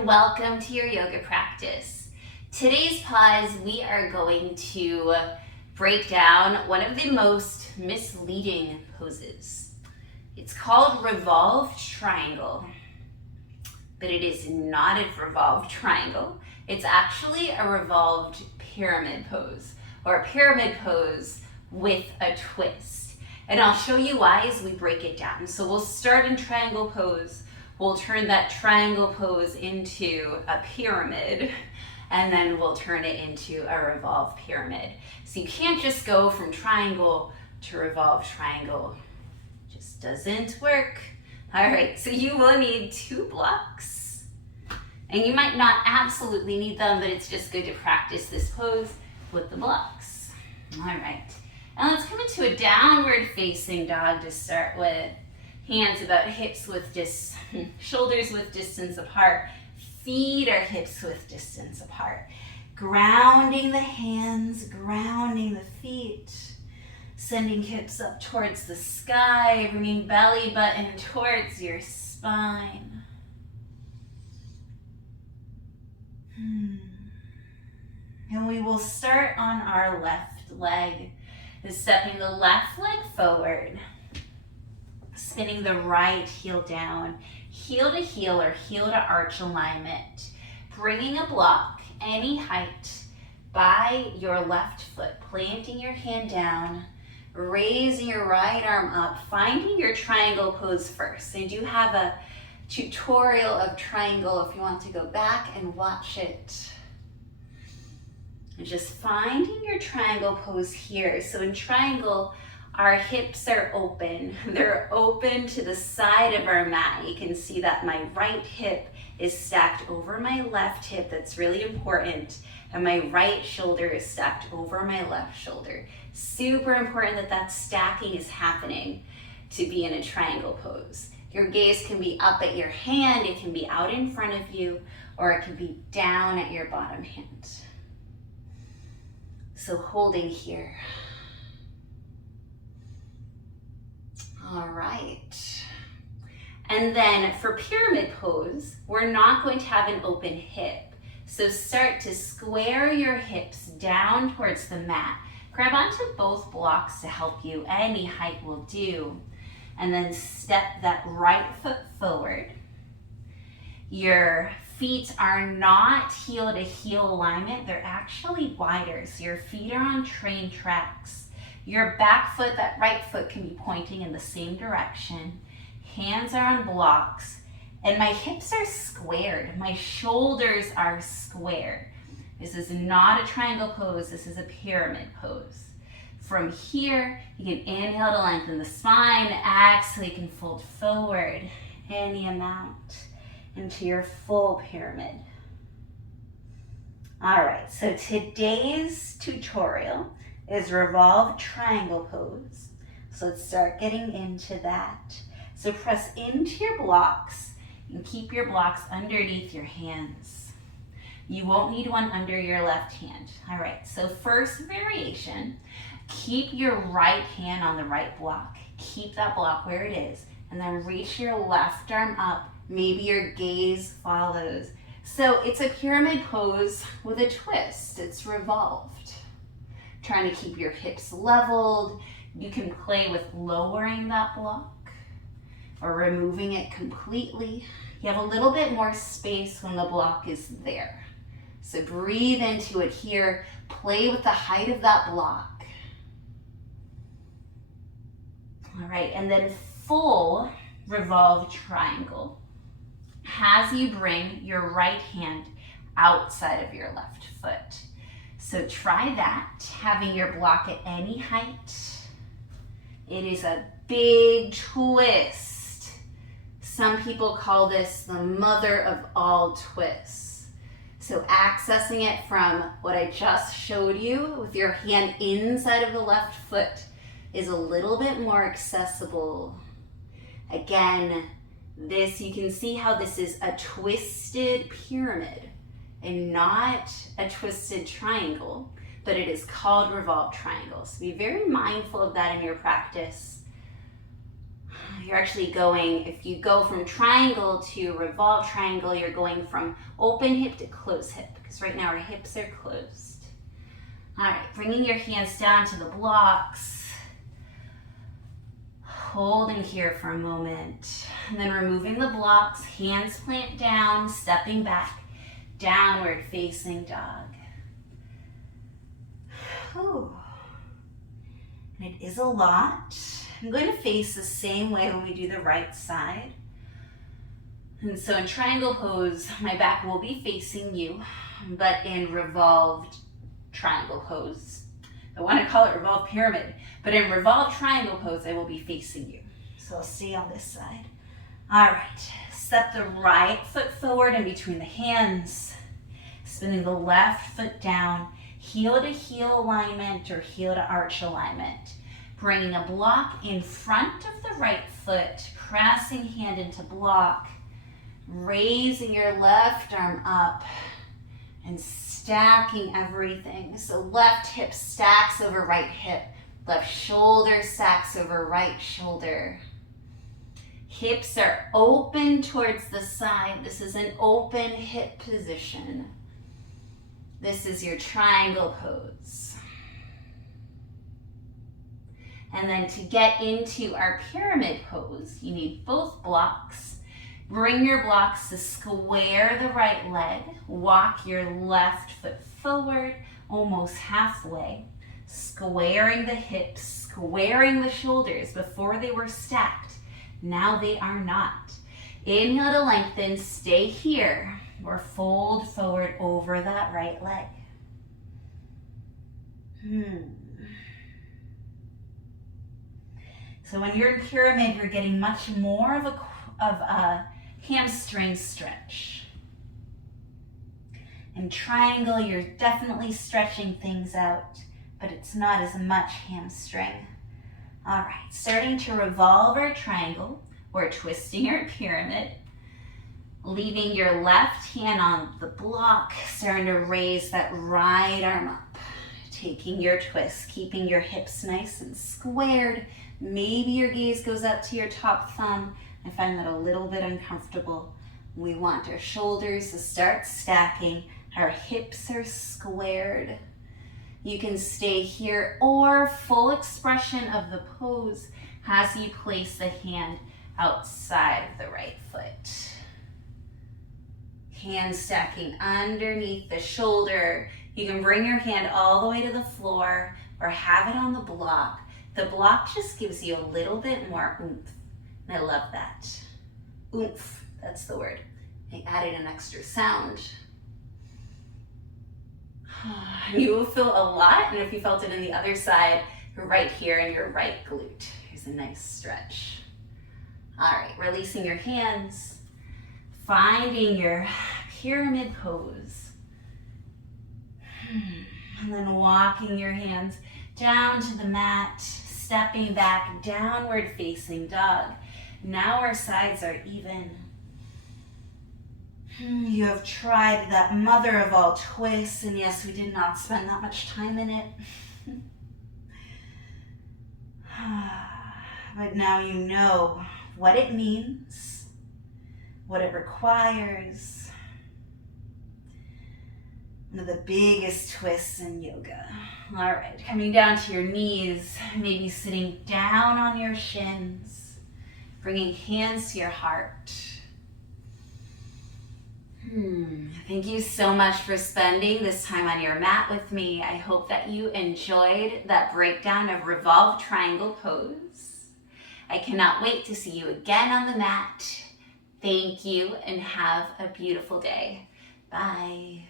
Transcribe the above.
and welcome to your yoga practice. Today's pause, we are going to break down one of the most misleading poses. It's called revolved triangle, but it is not a revolved triangle. It's actually a revolved pyramid pose, or a pyramid pose with a twist. And I'll show you why as we break it down. So we'll start in triangle pose. We'll turn that triangle pose into a pyramid, and then we'll turn it into a revolved pyramid. So you can't just go from triangle to revolved triangle. It just doesn't work. All right, so you will need 2 blocks. And you might not absolutely need them, but it's just good to practice this pose with the blocks. All right, and let's come into a downward facing dog to start with. Hands about hips with shoulders with distance apart. Feet are hips with distance apart. Grounding the hands, grounding the feet. Sending hips up towards the sky, bringing belly button towards your spine. And we will start on our left leg. Stepping the left leg forward. Spinning the right heel down, heel to heel or heel to arch alignment. Bringing a block, any height, by your left foot, planting your hand down, raising your right arm up, finding your triangle pose first. I do have a tutorial of triangle if you want to go back and watch it. And just finding your triangle pose here. So in triangle, our hips are open. They're open to the side of our mat. You can see that my right hip is stacked over my left hip. That's really important. And my right shoulder is stacked over my left shoulder. Super important that that stacking is happening to be in a triangle pose. Your gaze can be up at your hand, it can be out in front of you, or it can be down at your bottom hand. So holding here. All right. And then for pyramid pose, we're not going to have an open hip. So start to square your hips down towards the mat. Grab onto both blocks to help you. Any height will do. And then step that right foot forward. Your feet are not heel to heel alignment. They're actually wider. So your feet are on train tracks. Your back foot, that right foot, can be pointing in the same direction. Hands are on blocks. And my hips are squared. My shoulders are squared. This is not a triangle pose. This is a pyramid pose. From here, you can inhale to lengthen the spine. Exhale, you can fold forward any amount into your full pyramid. All right, so today's tutorial is revolved triangle pose. So let's start getting into that. So press into your blocks and keep your blocks underneath your hands. You won't need one under your left hand. All right, so first variation, keep your right hand on the right block. Keep that block where it is, and then reach your left arm up. Maybe your gaze follows. So it's a pyramid pose with a twist. It's revolved. Trying to keep your hips leveled. You can play with lowering that block or removing it completely. You have a little bit more space when the block is there. So breathe into it here. Play with the height of that block. All right, and then full revolved triangle has you bring your right hand outside of your left foot. So try that, having your block at any height. It is a big twist. Some people call this the mother of all twists. So accessing it from what I just showed you with your hand inside of the left foot is a little bit more accessible. Again, this, you can see how this is a twisted pyramid and not a twisted triangle, but it is called revolved triangle. So be very mindful of that in your practice. You're actually going, if you go from triangle to revolved triangle, you're going from open hip to closed hip, because right now our hips are closed. All right, bringing your hands down to the blocks, holding here for a moment, and then removing the blocks, hands plant down, stepping back, downward facing dog. Whew. And it is a lot. I'm going to face the same way when we do the right side. And so in triangle pose, my back will be facing you, but in revolved triangle pose, I want to call it revolved pyramid, but in revolved triangle pose, I will be facing you. So I'll stay on this side. All right, step the right foot forward in between the hands, spinning the left foot down, heel to heel alignment or heel to arch alignment. Bringing a block in front of the right foot, pressing hand into block, raising your left arm up and stacking everything. So left hip stacks over right hip, left shoulder stacks over right shoulder. Hips are open towards the side. This is an open hip position. This is your triangle pose. And then to get into our pyramid pose, you need both blocks. Bring your blocks to square the right leg. Walk your left foot forward, almost halfway. Squaring the hips, squaring the shoulders. Before they were stacked, now they are not. Inhale to lengthen, stay here, or fold forward over that right leg. So when you're in pyramid, you're getting much more of a hamstring stretch. In triangle, you're definitely stretching things out, but it's not as much hamstring. All right, starting to revolve our triangle, or twisting our pyramid, leaving your left hand on the block, starting to raise that right arm up, taking your twist, keeping your hips nice and squared. Maybe your gaze goes up to your top thumb. I find that a little bit uncomfortable. We want our shoulders to start stacking. Our hips are squared. You can stay here or full expression of the pose as you place the hand outside of the right foot. Hand stacking underneath the shoulder. You can bring your hand all the way to the floor or have it on the block. The block just gives you a little bit more oomph. And I love that. Oomph, that's the word. I added an extra sound. You will feel a lot, and if you felt it in the other side, right here in your right glute. Here's a nice stretch. All right, releasing your hands, finding your pyramid pose. And then walking your hands down to the mat, stepping back, downward facing dog. Now our sides are even. You have tried that mother of all twists, and yes, we did not spend that much time in it. But now you know what it means, what it requires. One of the biggest twists in yoga. All right, coming down to your knees, maybe sitting down on your shins, bringing hands to your heart. Thank you so much for spending this time on your mat with me. I hope that you enjoyed that breakdown of revolved triangle pose. I cannot wait to see you again on the mat. Thank you and have a beautiful day. Bye.